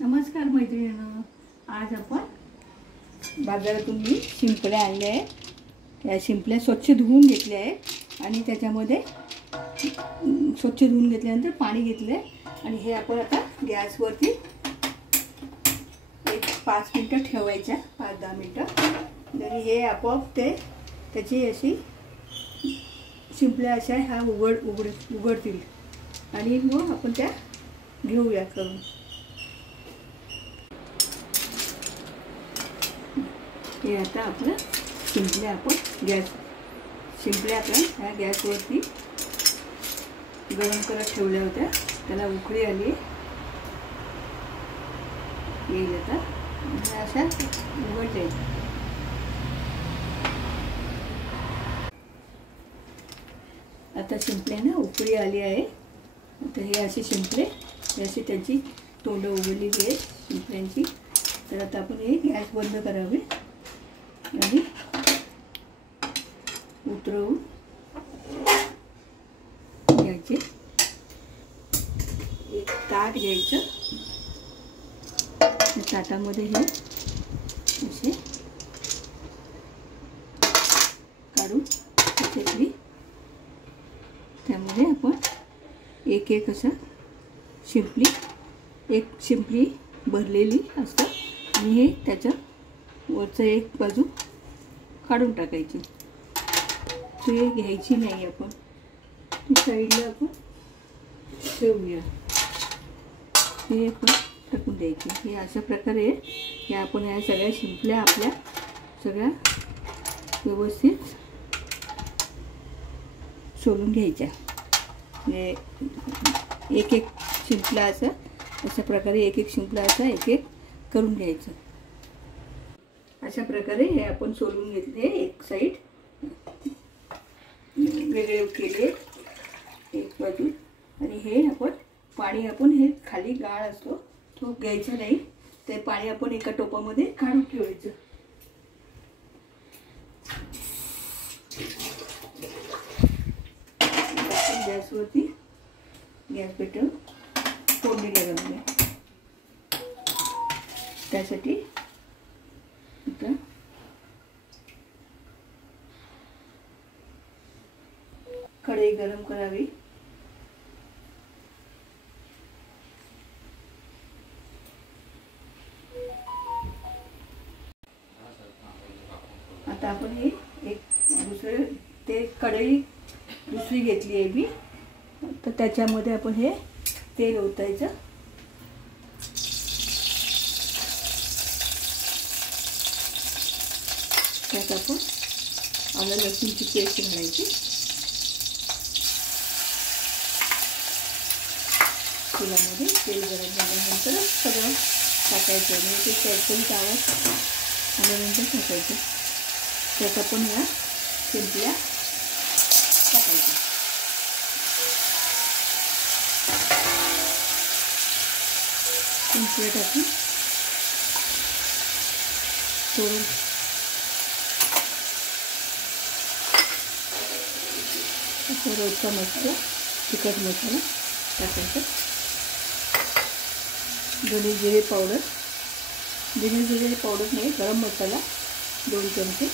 नमस्कार मैत्रिणींनो, आज आपण बाजारातून मी शिंपल्या आणल्या आहेत। या शिंपल्या स्वच्छ धुवून घेतल्या आहेत आणि त्याच्यामध्ये स्वच्छ धुवून घेतल्यानंतर पाणी घेतले आणि हे आपण आता गॅसवरती एक 5 मिनिटं ठेवायच्या, 5-10 मिनिटं। तरी हे आपोआप त्याची अशी शिंपल्या अशा ह्या उघडतील आणि मग आपण त्या घेऊया करून। हे आता आपलं शिंपल्या आपण शिंपल्या आपण ह्या गॅसवरती गरम करत ठेवल्या होत्या, त्याला उकळी आली येईल आता अशा उघडते। आता शिंपल्याला उकळी आली आहे। आता हे असे शिंपले अशी त्याची तोंड उघडलेली आहेत शिंपल्यांची। तर आता आपण हे गॅस बंद करावे आणि उतरवून घ्यायचे। एक ताट घ्यायचं, त्या ताटामध्ये हे असे काढून त्यामध्ये आपण एक एक असा शिंपली भरलेली असतात आणि हे त्याच्या वरचं एक बाजू काढून टाकायची। ते घ्यायची नाही आपण, ती साईडला आपण ठेवूया। हे आपण टाकून द्यायची। हे अशा प्रकारे हे आपण या सगळ्या शिंपल्या आपल्या सगळ्या व्यवस्थित सोलून घ्यायच्या। एक एक शिंपला अशा प्रकारे एक एक शिंपला एक एक करून घ्यायचं। अशा प्रकारे हे आपण सोलून घेतले, एक साईड वेगळे केले एक बाजू। आणि हे आपण पाणी हे खाली गाळ असतो तो घ्यायचा नाही, ते पाणी आपण एका टोपामध्ये काढून ठेवायचं। गॅसवरती गॅस पेटवून फोडणी लावूया। त्यासाठी आता कढई गरम करावी। आता आपण हे एक कढई दुसरी घेतली आहे मी, तर त्याच्यामध्ये आपण हे तेल ओतायचं। त्यात आपण आलं लसूणची पेस्ट घालायची। तेलामध्ये तेल गरम झाल्यानंतर सगळं टाकायचं आणि ते चटचणीत आवाज आल्यानंतर टाकायचं। त्यात आपण या शिंपल्या टाकायच्या। शिंपल्या टाकून थोडं रोजचा मसाला, तिखट मसाला टाकायचा। धने जिरे पावडर नाही, गरम मसाला 2 चमचे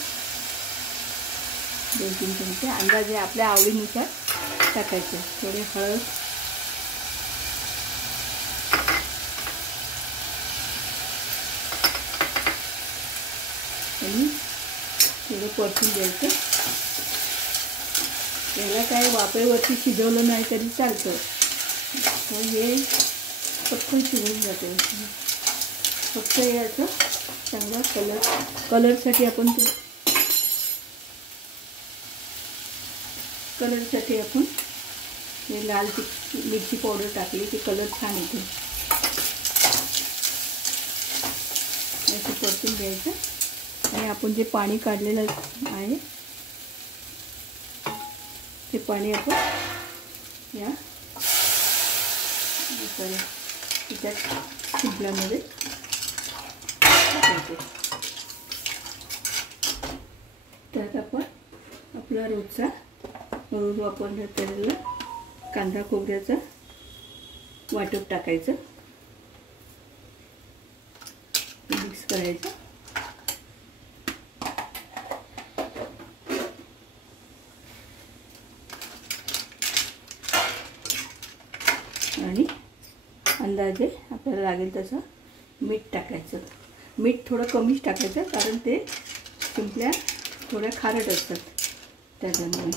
2-3 चमचे अंदाजे आपल्या आवडीनुसार टाकायचे। थोडे हळद, आणि थोडं परतून द्यायचं। याला काय वाफेवरती शिजवलं नाही तरी चालतं, तर हे पटकन शिजून जाते। फक्त याचं चांगला कलरसाठी आपण हे लाल मिरची पावडर टाकली की कलर छान येतो। असं परतून घ्यायचं आणि आपण जे पाणी काढलेलं आहे ते पाणी आपण या त्याच्यात शिंपल्यामध्ये टाकायचं। त्यात आपण आपला रोज वापरलेला कांदा खोबऱ्याचा वाटप टाकायचं। मिक्स करायचं. आणि अंदाजे आपल्याला लागेल तसं मीठ टाकायचं. मीठ थोडं कमीच टाकायचं कारण ते शिंपल्या थोड्या खारट असतात त्याच्यामुळे.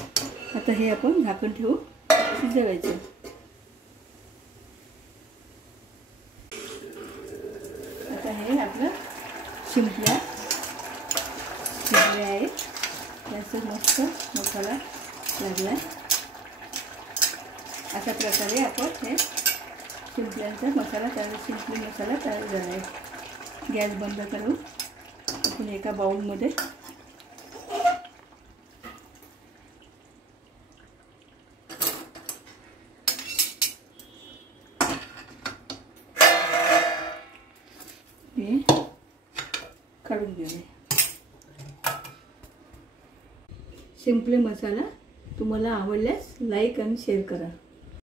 आता हे आपण झाकण ठेवून शिजवायचं. आता हे आपलं शिंपल्या शिजल्या आहेत. त्याचा मस्त मसाला लागला. अशा प्रकारे आपण हे शिंपल्यांचा मसाला शिंपली मसाला तयार झाला आहे. गॅस बंद करून आपण एका बाउलमध्ये हे काढून घेऊया. शिंपले मसाला तुम्हाला आवडल्यास लाईक आणि शेअर करा.